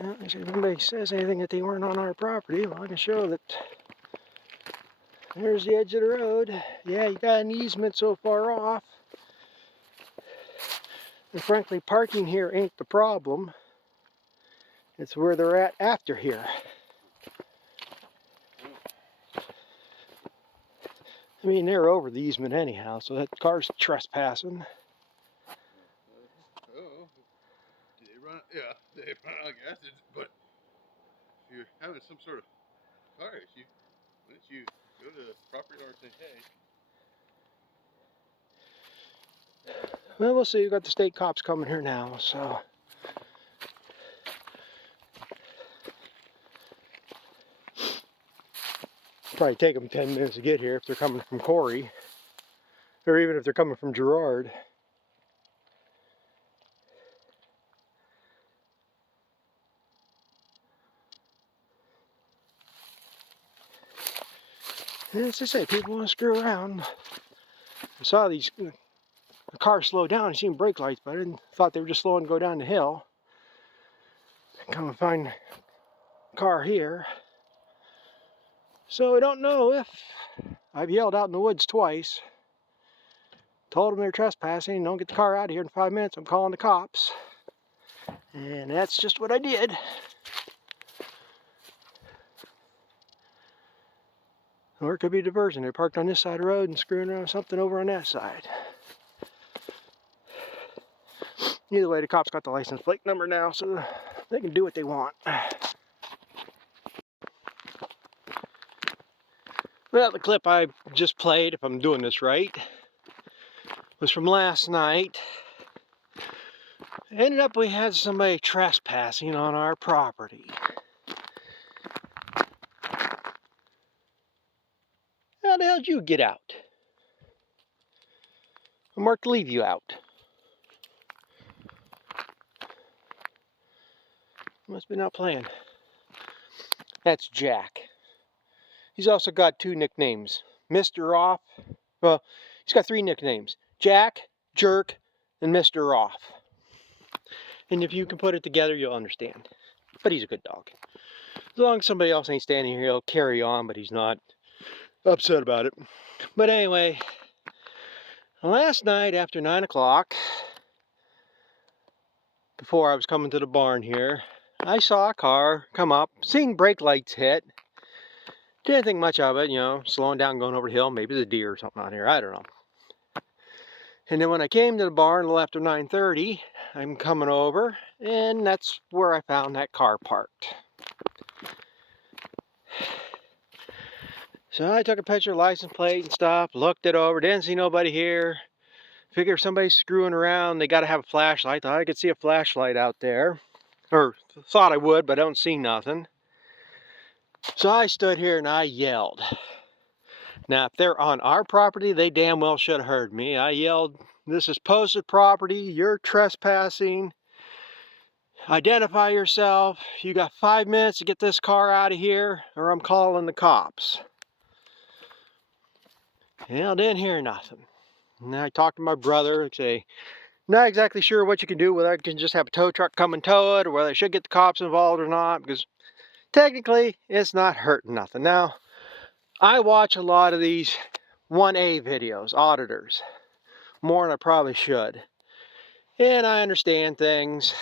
Well, if anybody says anything that they weren't on our property, well, I can show that there's the edge of the road. Yeah, you got an easement so far off. And frankly, parking here ain't the problem. It's where they're at after here. I mean, they're over the easement anyhow, so that car's trespassing. Oh, they run, yeah, they run out of gas, but if you're having some sort of car issue, why don't you go to the property owner and say, hey. Well, we'll see. We've got the state cops coming here now, so. Probably take them 10 minutes to get here if they're coming from Corey, or even if they're coming from Girard. And as I say, people want to screw around. I saw the car slow down and seen brake lights, but I thought they were just slowing to go down the hill. Come and find a car here. So I don't know if I've yelled out in the woods twice. Told them they're trespassing. Don't get the car out of here in 5 minutes. I'm calling the cops. And that's just what I did. Or it could be diversion. They're parked on this side of the road and screwing around with something over on that side. Either way, the cops got the license plate number now, so they can do what they want. Well, the clip I just played, if I'm doing this right, was from last night. Ended up we had somebody trespassing on our property. How the hell did you get out? I'm marked to leave you out. Must be not playing. That's Jack. He's also got 2 nicknames. Mr. Off. Well, he's got 3 nicknames. Jack, Jerk, and Mr. Off. And if you can put it together, you'll understand. But he's a good dog. As long as somebody else ain't standing here, he'll carry on, but he's not upset about it. But anyway, last night after 9 o'clock, before I was coming to the barn here, I saw a car come up, seen brake lights hit. Didn't think much of it, you know, slowing down, going over the hill. Maybe there's a deer or something on here, I don't know. And then when I came to the barn a little after 9:30, I'm coming over, and that's where I found that car parked. So I took a picture of the license plate and stuff, looked it over, didn't see nobody here. Figure if somebody's screwing around, they got to have a flashlight. Thought I could see a flashlight out there. Or thought I would, but I don't see nothing. So I stood here and I yelled. Now, if they're on our property, they damn well should have heard me. I yelled, "This is posted property. You're trespassing. Identify yourself. You got 5 minutes to get this car out of here, or I'm calling the cops." Well, didn't hear nothing. And I talked to my brother and say, not exactly sure what you can do, whether I can just have a tow truck come and tow it, or whether I should get the cops involved or not, because technically it's not hurting nothing. Now, I watch a lot of these 1A videos, auditors, more than I probably should. And I understand things.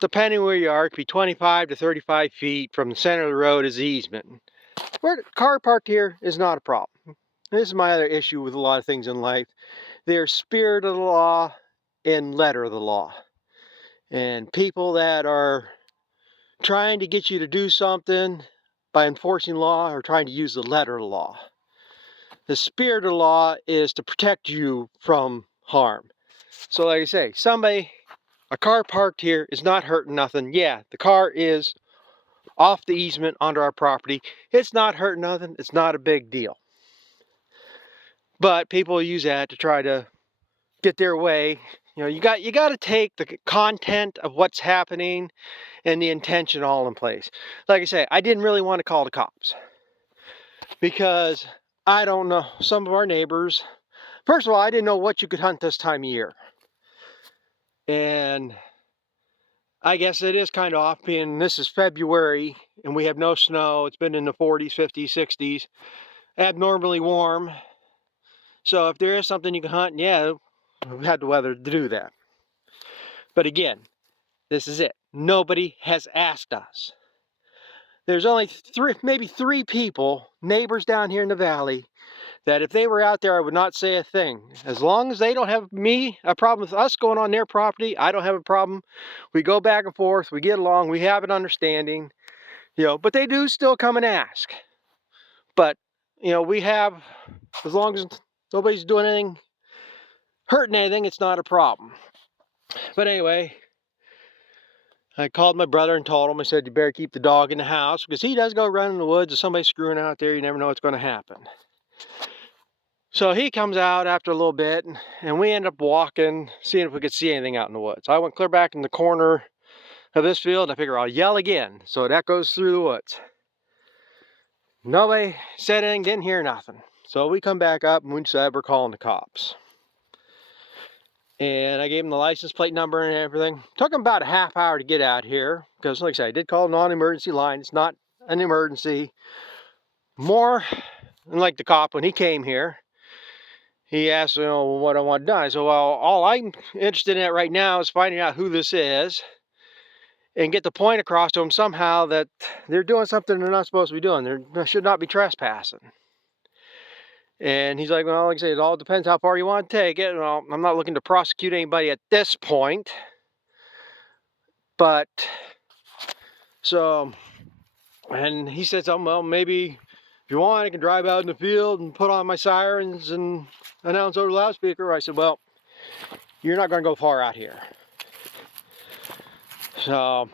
Depending where you are, it could be 25 to 35 feet from the center of the road is the easement. Where the car parked here is not a problem. This is my other issue with a lot of things in life. There's spirit of the law and letter of the law. And people that are trying to get you to do something by enforcing law are trying to use the letter of the law. The spirit of the law is to protect you from harm. So like I say, a car parked here is not hurting nothing. Yeah, the car is off the easement onto our property. It's not hurting nothing. It's not a big deal. But people use that to try to get their way. You know, you got to take the content of what's happening and the intention all in place. Like I say, I didn't really want to call the cops because I don't know, some of our neighbors, first of all, I didn't know what you could hunt this time of year. And I guess it is kind of off being this is February and we have no snow. It's been in the 40s, 50s, 60s, abnormally warm. So if there is something you can hunt, yeah, we've had the weather to do that. But again, this is it. Nobody has asked us. There's only maybe three people, neighbors down here in the valley, that if they were out there, I would not say a thing. As long as they don't have a problem with us going on their property, I don't have a problem. We go back and forth, we get along, we have an understanding, but they do still come and ask. But, we have, as long as nobody's doing anything, hurting anything, it's not a problem. But anyway, I called my brother and told him, I said, you better keep the dog in the house because he does go run in the woods. If somebody's screwing out there, you never know what's going to happen. So he comes out after a little bit and we end up walking, seeing if we could see anything out in the woods. I went clear back in the corner of this field and I figure I'll yell again. So that goes through the woods. Nobody said anything, didn't hear nothing. So we come back up and we said we're calling the cops. And I gave him the license plate number and everything. Took him about a half hour to get out here because, like I said, I did call a non-emergency line. It's not an emergency. More than like the cop when he came here, he asked, what I want done. I said, well, all I'm interested in right now is finding out who this is and get the point across to them somehow that they're doing something they're not supposed to be doing. They should not be trespassing. And he's like, well, like I say, it all depends how far you want to take it. Well, I'm not looking to prosecute anybody at this point. But, so, and he said something, well, maybe if you want, I can drive out in the field and put on my sirens and announce over the loudspeaker. I said, well, you're not going to go far out here. So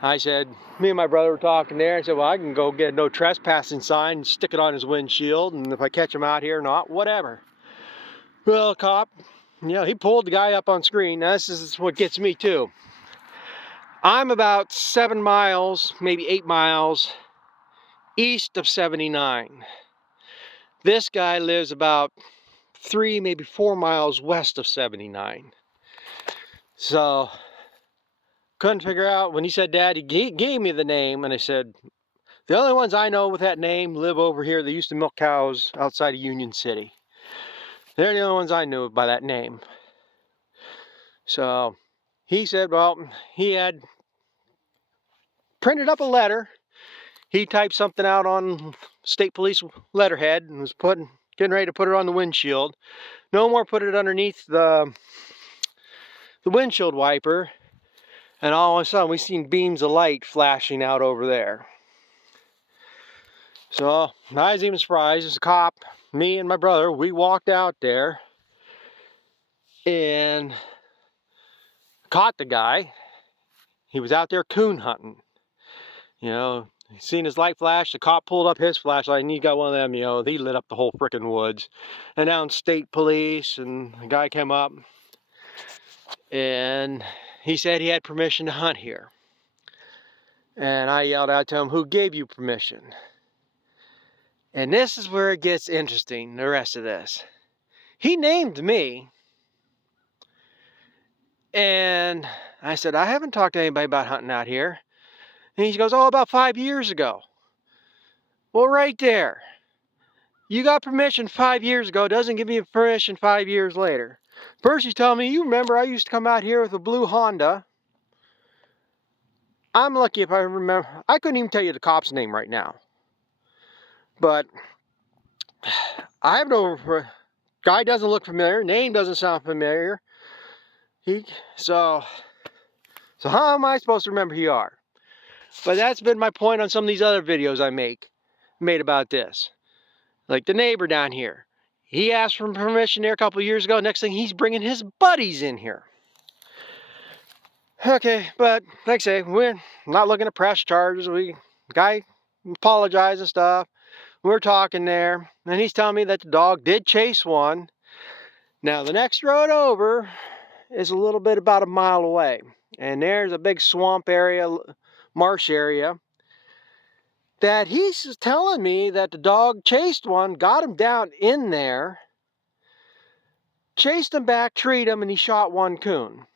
I said, me and my brother were talking there. I said, well, I can go get a no trespassing sign and stick it on his windshield. And if I catch him out here or not, whatever. Well, cop, he pulled the guy up on screen. Now, this is what gets me too. I'm about 7 miles, maybe 8 miles east of 79. This guy lives about 3, maybe 4 miles west of 79. So, couldn't figure out, when he said Dad, he gave me the name, and I said, the only ones I know with that name live over here. They used to milk cows outside of Union City. They're the only ones I knew by that name. So, he said, well, he had printed up a letter. He typed something out on state police letterhead and was getting ready to put it on the windshield. No more put it underneath the windshield wiper. And all of a sudden we seen beams of light flashing out over there. So I was even surprised. As a cop, me and my brother, we walked out there and caught the guy. He was out there coon hunting. Seen his light flash. The cop pulled up his flashlight and he got one of them, he lit up the whole frickin' woods. Announced state police, and the guy came up and he said he had permission to hunt here. And I yelled out to him, who gave you permission? And this is where it gets interesting, the rest of this. He named me. And I said, I haven't talked to anybody about hunting out here. And he goes, about 5 years ago. Well, right there. You got permission 5 years ago, doesn't give you permission 5 years later. First he's telling me, you remember I used to come out here with a blue Honda. I'm lucky if I remember. I couldn't even tell you the cop's name right now. But I have no, guy doesn't look familiar, name doesn't sound familiar. So how am I supposed to remember who you are? But that's been my point on some of these other videos I made about this. Like the neighbor down here. He asked for permission there a couple of years ago. Next thing, he's bringing his buddies in here. Okay, but like I say, we're not looking to press charges. The guy apologized and stuff. We're talking there, and he's telling me that the dog did chase one. Now, the next road over is a little bit about a mile away, and there's a big swamp area, marsh area, that he's telling me that the dog chased one, got him down in there, chased him back, treated him, and he shot one coon.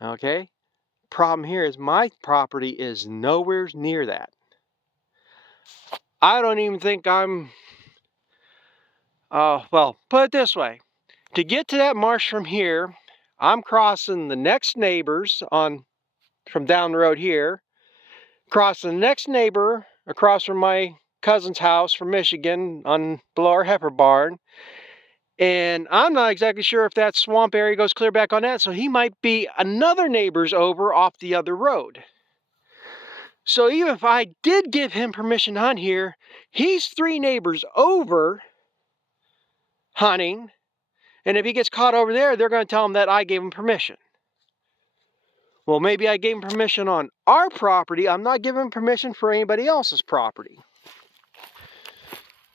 Okay? problem here is my property is nowhere near that. I don't even think I'm, well, put it this way. To get to that marsh from here, I'm crossing the next neighbors from down the road here, crossing the next neighbor across from my cousin's house from Michigan below our heifer barn. And I'm not exactly sure if that swamp area goes clear back on that, so he might be another neighbor's over off the other road. So even if I did give him permission to hunt here, he's 3 neighbors over hunting, and if he gets caught over there, they're going to tell him that I gave him permission. Well, maybe I gave him permission on our property. I'm not giving him permission for anybody else's property.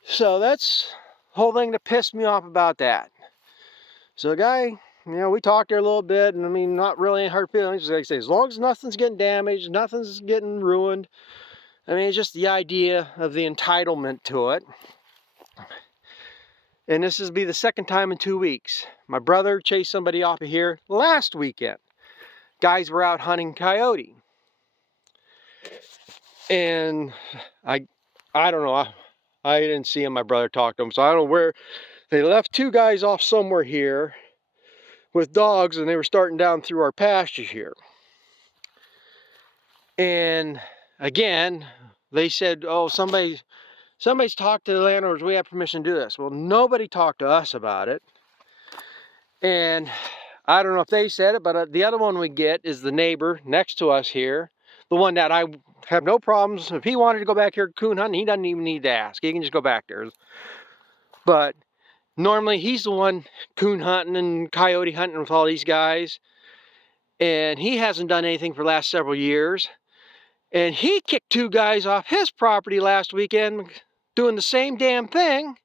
So that's the whole thing that pissed me off about that. So the guy, we talked there a little bit, and I mean, not really any hard feelings. Like I say, as long as nothing's getting damaged, nothing's getting ruined. I mean, it's just the idea of the entitlement to it. And this will be the second time in 2 weeks. My brother chased somebody off of here last weekend. Guys were out hunting coyote. And I don't know, I didn't see him. My brother talked to him, so I don't know where. They left 2 guys off somewhere here with dogs, and they were starting down through our pastures here. And again, they said, oh, somebody's talked to the landowners, we have permission to do this. Well, nobody talked to us about it. And I don't know if they said it, but the other one we get is the neighbor next to us here. The one that I have no problems. If he wanted to go back here coon hunting, he doesn't even need to ask. He can just go back there. But normally he's the one coon hunting and coyote hunting with all these guys. And he hasn't done anything for the last several years. And he kicked 2 guys off his property last weekend doing the same damn thing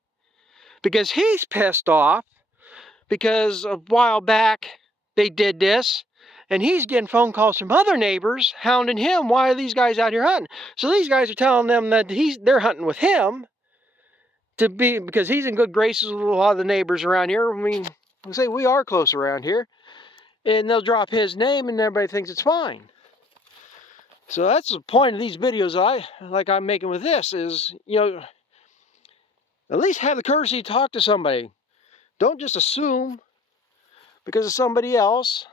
because he's pissed off because a while back they did this, and he's getting phone calls from other neighbors hounding him. Why are these guys out here hunting? So these guys are telling them that they're hunting with him because he's in good graces with a lot of the neighbors around here. I mean, I say we are close around here, and they'll drop his name and everybody thinks it's fine. So that's the point of these videos I'm making with this is, at least have the courtesy to talk to somebody. Don't just assume because of somebody else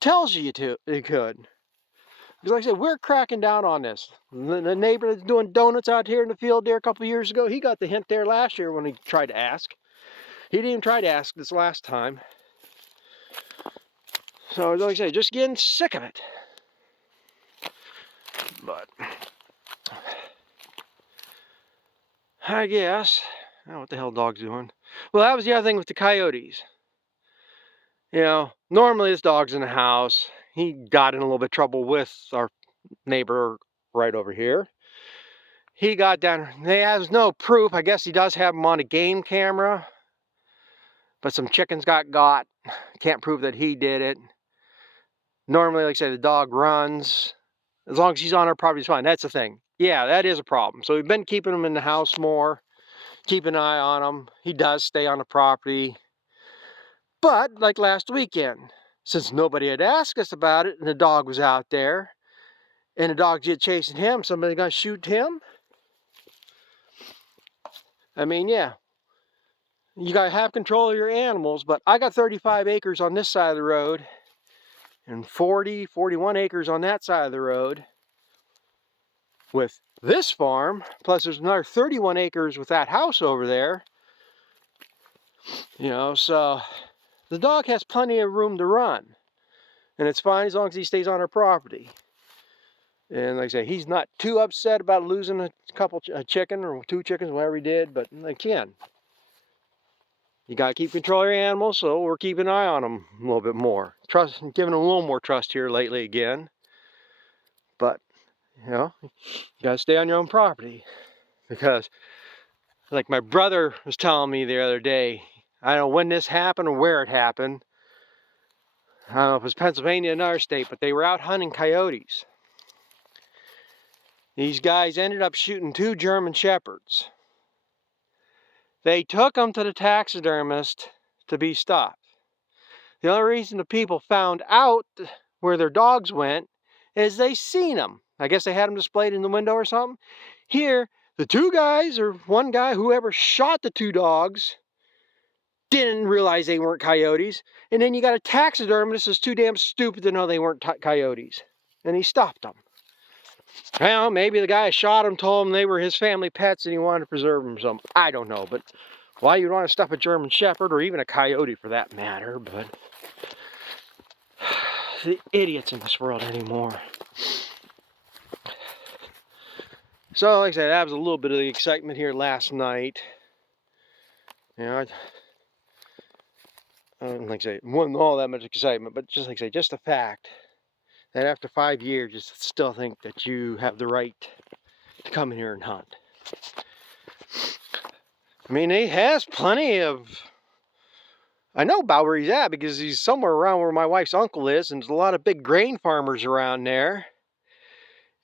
tells you could. Because like I said, we're cracking down on this. The neighbor that's doing donuts out here in the field there a couple of years ago, he got the hint there last year when he tried to ask. He didn't even try to ask this last time. So like I say, just getting sick of it. But I guess, I don't know what the hell dog's doing. Well, that was the other thing with the coyotes. Normally this dog's in the house. He got in a little bit of trouble with our neighbor right over here. He got down. He has no proof. I guess he does have him on a game camera. But some chickens got. Can't prove that he did it. Normally, like I say, the dog runs. As long as he's on our property, it's fine. That's the thing. Yeah, that is a problem. So we've been keeping him in the house more. Keep an eye on him. He does stay on the property. But, like last weekend, since nobody had asked us about it, and the dog was out there, and the dog's chasing him, somebody gonna shoot him? I mean, yeah. You gotta have control of your animals, but I got 35 acres on this side of the road, and 41 acres on that side of the road with this farm, plus there's another 31 acres with that house over there. So the dog has plenty of room to run. And it's fine as long as he stays on our property. And like I say, he's not too upset about losing a chicken or 2 chickens, whatever he did. But again, you got to keep control of your animals, so we're keeping an eye on them a little bit more. Giving them a little more trust here lately again. But, you got to stay on your own property. Because, like my brother was telling me the other day, I don't know when this happened or where it happened. I don't know if it was Pennsylvania or another state, but they were out hunting coyotes. These guys ended up shooting 2 German Shepherds. They took them to the taxidermist to be stopped. The only reason the people found out where their dogs went is they seen them. I guess they had them displayed in the window or something. Here, the two guys, or one guy, whoever shot the two dogs, didn't realize they weren't coyotes. And then you got a taxidermist that's too damn stupid to know they weren't coyotes. And he stopped them. Well, maybe the guy who shot them told him they were his family pets and he wanted to preserve them or something. I don't know, but why you'd want to stuff a German Shepherd or even a coyote for that matter, but the idiots in this world anymore. So, like I said, that was a little bit of the excitement here last night. You know, I don't like I say, wasn't all that much excitement, but just like I say, just the fact that after 5 years, you still think that you have the right to come in here and hunt. I mean, he has plenty of... I know about where he's at because he's somewhere around where my wife's uncle is, and there's a lot of big grain farmers around there.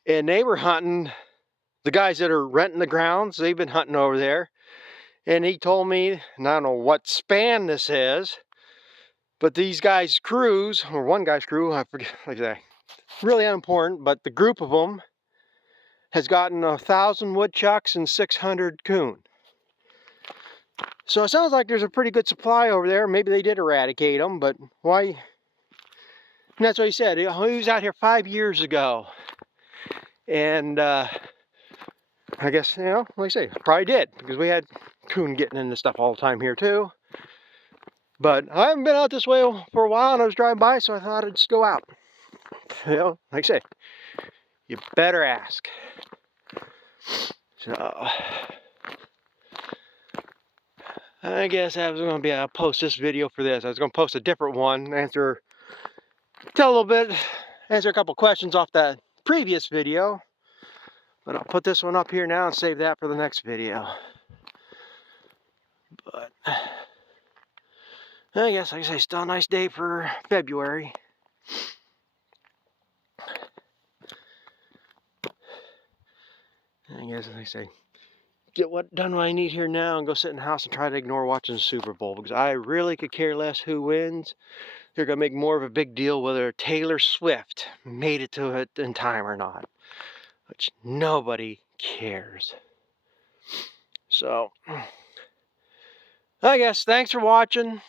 And they were hunting, the guys that are renting the grounds, they've been hunting over there. And he told me, and I don't know what span this is, but these guys' crews, or one guy's crew, I forget, like I say, really unimportant, but the group of them has gotten 1,000 woodchucks and 600 coon. So it sounds like there's a pretty good supply over there. Maybe they did eradicate them, but why? And that's what he said. He was out here 5 years ago. And I guess, you know, like I say, probably did, because we had coon getting into stuff all the time here too. But I haven't been out this way for a while, and I was driving by, so I thought I'd just go out. You know, like I say, you better ask. So I guess I was going to be, I'll post this video for this. I was going to post a different one, tell a little bit, answer a couple questions off that previous video. But I'll put this one up here now and save that for the next video. But I guess, like I say, still a nice day for February. I guess, like I say, get what done what I need here now and go sit in the house and try to ignore watching the Super Bowl, because I really could care less who wins. They're going to make more of a big deal whether Taylor Swift made it to it in time or not, which nobody cares. So, I guess, thanks for watching.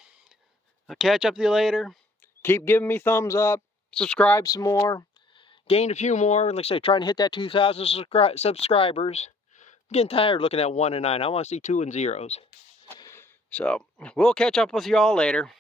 I'll catch up with you later. Keep giving me thumbs up. Subscribe some more. Gained a few more. Like I say, trying to hit that 2,000 subscribers. I'm getting tired of looking at 1 and 9. I want to see 2 and 0s. So, we'll catch up with you all later.